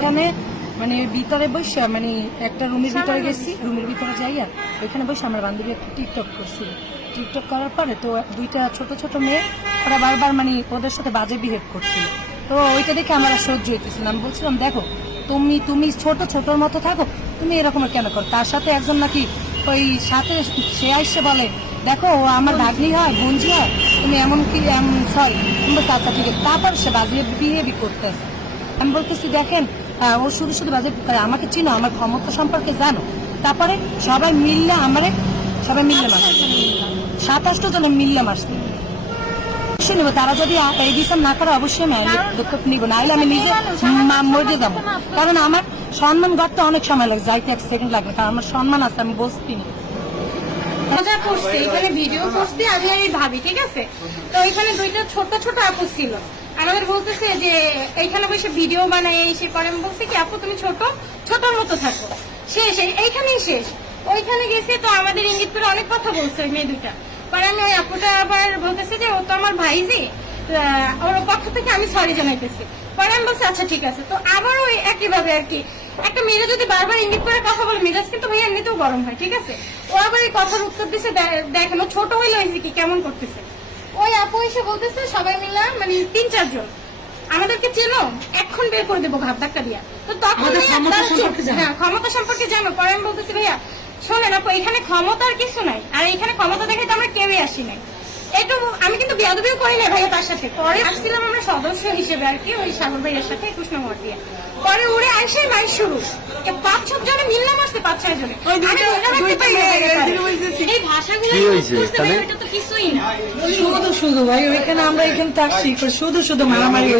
এখানে মানে ভিতরে বসে মানে একটা রুমের ভিতরে গেছি, রুমের ভিতরে যাইয়া ওইখানে বসে আমার বান্ধবী একটা টিকটক করছিল। টিকটক করার পরে তো দুইটা ছোট ছোট মেয়ে ওরা বারবার মানে ওদের সাথে বাজে বিহেভ করছিল। তো ওইটা দেখে আমার আর সহ্য হইতেছিল। আমি বলছিলাম দেখো তুমি ছোট ছোটর মতো থাকো, তুমি এরকম কেন করো? তার সাথে একজন নাকি ওই সাথে সে আসছে বলে দেখো ও আমার ভাগ্নি হয়, বোনজি হয়, তুমি এমন কি সরি তুমি আচ্ছা ঠিক আছে। তারপর সে বাজে বিহেভই করতেছে। আমি বলতেছি দেখেন ও শুধু শুধু বাজে করে, আমাকে চিনো, আমার ক্ষমতা সম্পর্কে জানো। তারপরে সবাই মিললে মারছে, 27 জন মিললে মারছে। অবশ্যই নিবো, তারা যদি এই বিচার না করে অবশ্যই আমি দুঃখ নিবো, নাহলে আমি নিজে মরে যাবো। কারণ আমার সম্মান গড়তে অনেক সময় লাগে, যাইতে 1 সেকেন্ড লাগবে, কারণ আমার সম্মান আছে, আমি বসতি না। মজা করছি, এখানে ভিডিও করছি আমি আর এই ভাবি, ঠিক আছে? তো এখানে দুইটা ছোট ছোট আপু ছিল, আমাদের বলতেছে যে এইখানে বসে ভিডিও বানাই এসে করে। আমি বলছি কি আপু তুমি ছোটর মতো থাকো, শেষ এইখানেই শেষ। ওইখানে গেছে তো আমাদের ইঙ্গিত করে অনেক কথা বলছে ওই মেয়ে দুটা। পরে আমি ওই আপুটা আবার বলতেছে যে ও তো আমার ভাইজি, ওর পক্ষ থেকে আমি সরি জানাইতেছি। পরে আমি বলছি আচ্ছা ঠিক আছে। তো আবার ওই একইভাবে আর কি একটা মেয়ে যদি বারবার ইঙ্গিত করে কথা বলে মেজাজ কিন্তু ভাই এমনিতেও গরম হয়, ঠিক আছে? ও আবার এই কথার উত্তর দিচ্ছে দেখেন ও ছোট হইলো কি কেমন করতেছে। ওই আপু এসে বলতেছে সবাই মিলে মানে 3-4 জন আমাদেরকে চেনো, এখন বের করে দেবো ঘাত ধাক্কা দিয়া। তো তখন হ্যাঁ ক্ষমতা সম্পর্কে জানো। পরে আমি বলতেছি ভাইয়া শোনেন আপু এখানে ক্ষমতার কিছু নাই, আর এখানে ক্ষমতা দেখে তো আমরা কেউই আসি নাই। একটু আমি কিন্তু বিয়াদবিও করি না ভাইয়া তার সাথে। পরে আসছিলাম আমরা সদস্য হিসেবে আর কি ওই সাগর ভাইয়ের সাথে কৃষ্ণমোহর দিয়ে। পরে উড়ে আসে মাইক শুরু, 5-6 জনে মিললাম আসছে, 5-6 জনে। এই ভাষাগুলো এটা তো কিছুই না, শুধু ভাই ওইখানে আমরা এখানে আসছি শুধু মারামারি।